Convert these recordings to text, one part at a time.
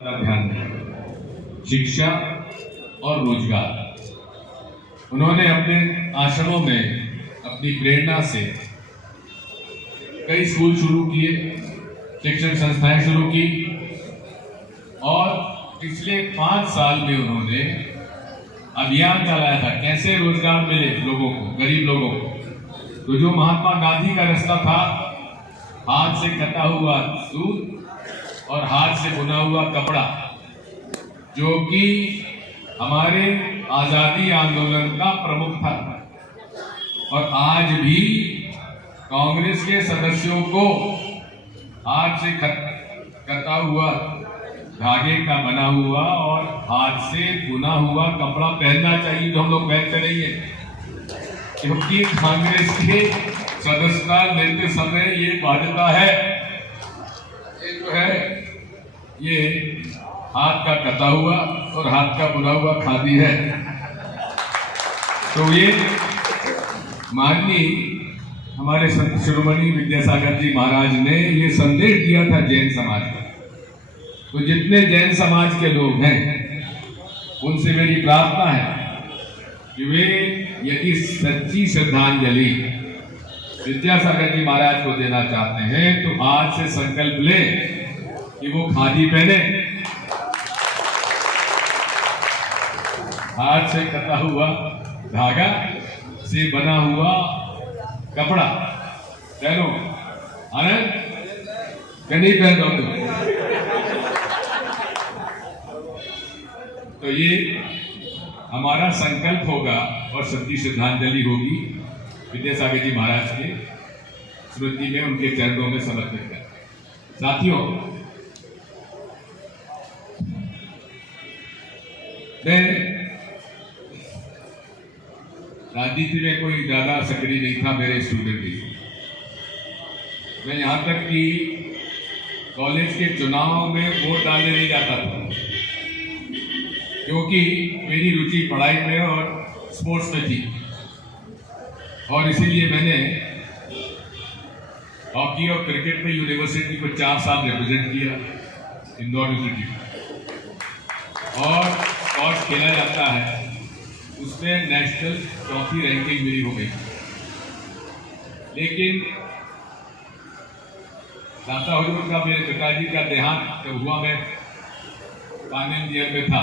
ध्यान दें शिक्षा और रोजगार। उन्होंने अपने आश्रमों में अपनी प्रेरणा से कई स्कूल शुरू किए, शिक्षण संस्थाएं शुरू की और पिछले 5 साल में उन्होंने अभियान चलाया था कैसे रोजगार मिले लोगों को, गरीब लोगों को। तो जो महात्मा गांधी का रास्ता था, हाथ से कटा हुआ सूत और हाथ से बुना हुआ कपड़ा, जो कि हमारे आजादी आंदोलन का प्रमुख था, और आज भी कांग्रेस के सदस्यों को हाथ से कटा हुआ, धागे का बना हुआ और हाथ से बुना हुआ कपड़ा पहनना चाहिए, जो हम लोग पहनते नहीं है, क्योंकि कांग्रेस के सदस्यता लेते समय ये बाध्यता है, ये जो है ये हाथ का कटा हुआ और हाथ का बुना हुआ खादी है। तो ये माननीय हमारे संत शिरोमणि विद्यासागर जी महाराज ने ये संदेश दिया था जैन समाज को। तो जितने जैन समाज के लोग हैं, उनसे मेरी प्रार्थना है कि वे यदि सच्ची श्रद्धांजलि विद्यासागर जी महाराज को देना चाहते हैं तो आज से संकल्प ले कि वो खादी पहने, हाथ से कटा हुआ धागा से बना हुआ कपड़ा पहनो। आनंद नहीं पहन दो तो ये हमारा संकल्प होगा और सच्ची श्रद्धांजलि होगी विद्यासागर जी महाराज के स्मृति में, उनके चरणों में समर्पित कर। साथियों, मैं राजनीति में कोई ज्यादा सक्रिय नहीं था, मेरे स्टूडेंट ही। मैं यहाँ तक कि कॉलेज के चुनाव में वोट डालने नहीं जाता था, क्योंकि मेरी रुचि पढ़ाई में और स्पोर्ट्स में थी, और इसीलिए मैंने हॉकी और क्रिकेट में यूनिवर्सिटी को 4 साल रिप्रेजेंट किया, इंदौर यूनिवर्सिटी, और स्पोर्ट्स खेला जाता है उसमें नेशनल ट्रॉफी रैंकिंग मेरी हो गई। लेकिन दाता हुजूर का, मेरे पिताजी का देहांत जब हुआ, मैं फाइनल ईयर में था,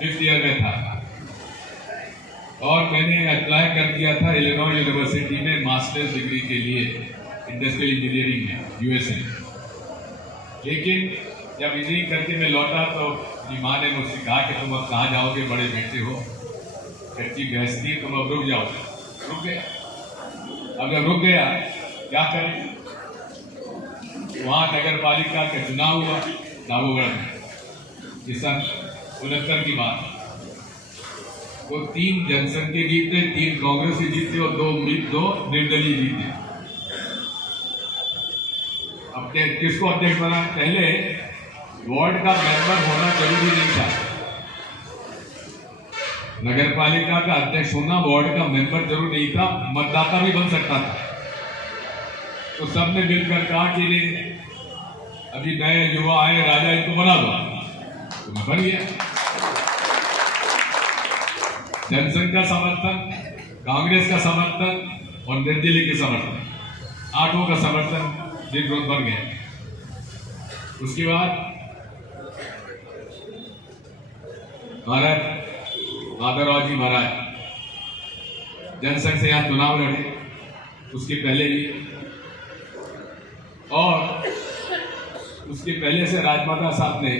5th ईयर में था, और मैंने अप्लाई कर दिया था इलिनॉय यूनिवर्सिटी में मास्टर्स डिग्री के लिए इंडस्ट्रियल इंजीनियरिंग में, यूएसए। लेकिन जब इंजीनियरिंग करके मैं लौटा तो मेरी माँ ने मुझसे कहा कि तुम अब कहाँ जाओगे, बड़े बेटे हो, कच्ची गृहस्थी, तुम अब रुक जाओ। रुक गया। अब जब रुक गया क्या करें, वहाँ नगर पालिका का चुनाव हुआ दावोगढ़ में, इस सन 69 की बात। वो 3 जनसंघ के जीते, 3 कांग्रेस के जीते और 2 निर्दलीय जीते। अब किसको अध्यक्ष बना? पहले वार्ड का मेंबर होना जरूरी नहीं था, नगर पालिका का अध्यक्ष होना वार्ड का मेंबर जरूर नहीं था, मतदाता भी बन सकता था। तो सबने मिलकर कहा कि अभी नए युवा आए, राजा, इनको बना दो, तो मैं बन गया। जनसंघ का समर्थन, कांग्रेस का समर्थन और निर्दलीय के समर्थन, 8 का समर्थन निर्विरोध बन गया। उसके बाद महाराज माधवराव जी महाराज जनसंघ से यहाँ चुनाव लड़े, उसके पहले भी, और उसके पहले से राजमाता साहब ने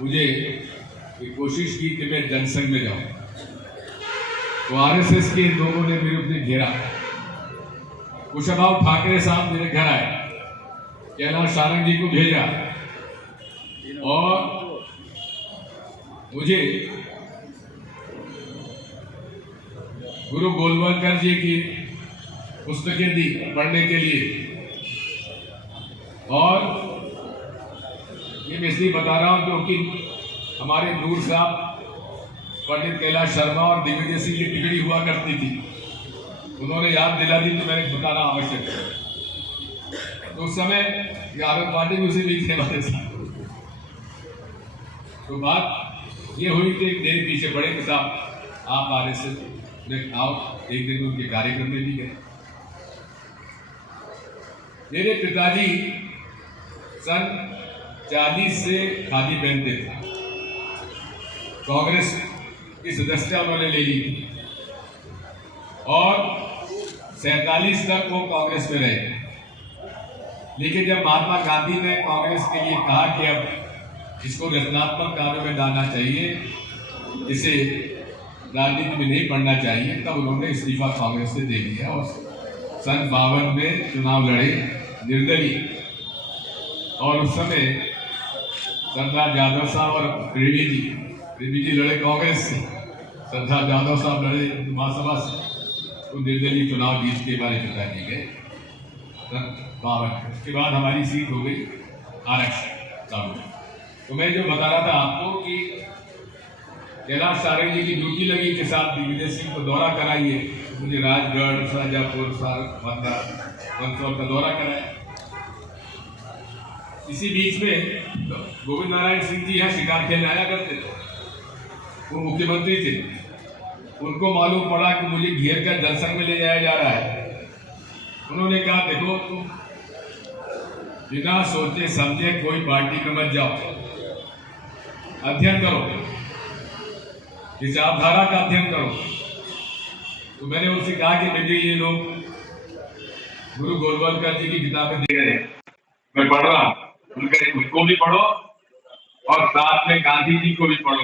मुझे कोशिश की कि मैं जनसंघ में जाऊं। तो आरएसएस के लोगों ने मेरे ऊपर घेरा। कुशभाऊ ठाकरे साहब मेरे घर आए, कैलाश सारंग जी को भेजा, और मुझे गुरु गोलवलकर जी की पुस्तकें दी पढ़ने के लिए। और ये मैं इसलिए बता रहा हूं क्योंकि हमारे दूर साहब पंडित कैलाश शर्मा और दिग्विजय सिंह की टिकड़ी हुआ करती थी, उन्होंने याद दिला दी तो मैंने बताना आवश्यक है। तो उस समय आरोप पार्टी भी उसी बीच थे हमारे साथ। तो बात ये हुई कि एक दिन पीछे बड़े कि साहब आप आरएसएस में आओ, एक दिन उनके कार्यक्रम में भी गए। मेरे पिताजी सन 40 से खादी पहनते थे, कांग्रेस की सदस्यता उन्होंने ले ली थी और 47 तक वो कांग्रेस में रहे। लेकिन जब महात्मा गांधी ने कांग्रेस के लिए कहा कि अब इसको रचनात्मक कार्यों में डालना चाहिए, इसे राजनीति में नहीं पढ़ना चाहिए, तब उन्होंने इस्तीफा कांग्रेस से दे दिया और सन 52 में चुनाव लड़े निर्दलीय। और उस समय सरदार यादव साहब और रेड्डी जी लड़े कांग्रेस से, सरदार यादव साहब लड़े महासभा से, तो निर्दलीय चुनाव जीत के हमारे पिताजी गए सन 52। उसके बाद हमारी सीट हो गई आरक्षण। तो मैं जो बता रहा था आपको कि कैलाश सारंग जी की ड्यूटी लगी के साथ दिग्विजय सिंह को दौरा कराइए, मुझे राजगढ़, शाहजहाँपुर, मंदसौर का दौरा कराया। इसी बीच में गोविंद नारायण सिंह जी यहाँ शिकार खेलने आया करते थे, वो मुख्यमंत्री थे। उनको मालूम पड़ा कि मुझे घेर कर जनसंघ में ले जाया जा रहा है। उन्होंने कहा देखो तुम बिना सोचे समझे कोई पार्टी में मत जाओ, अध्ययन करो, विचारधारा का अध्ययन करो। तो मैंने उनसे कहा कि मुझे ये लोग गुरु गोलवलकर जी की किताबें दे रहे हैं, मैं पढ़ रहा हूं, उनको भी पढ़ो और साथ में गांधी जी को भी पढ़ो।